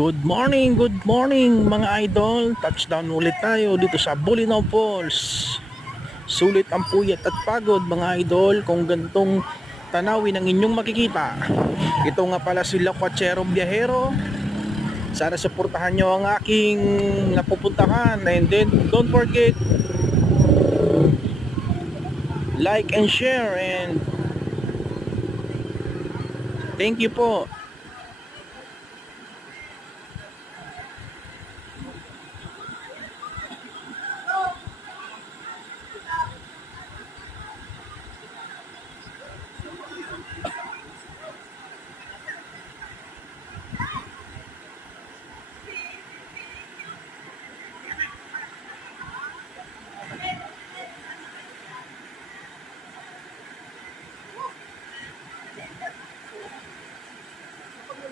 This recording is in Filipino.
Good morning mga idol. Touchdown ulit tayo dito sa Bolinao Falls. Sulit ang puyat at pagod mga idol kung gantong tanawin ang inyong makikita. Ito nga pala si Lakwachero Biyahero. Sana suportahan nyo ang aking napupuntahan. And then don't forget, like and share, and thank you po.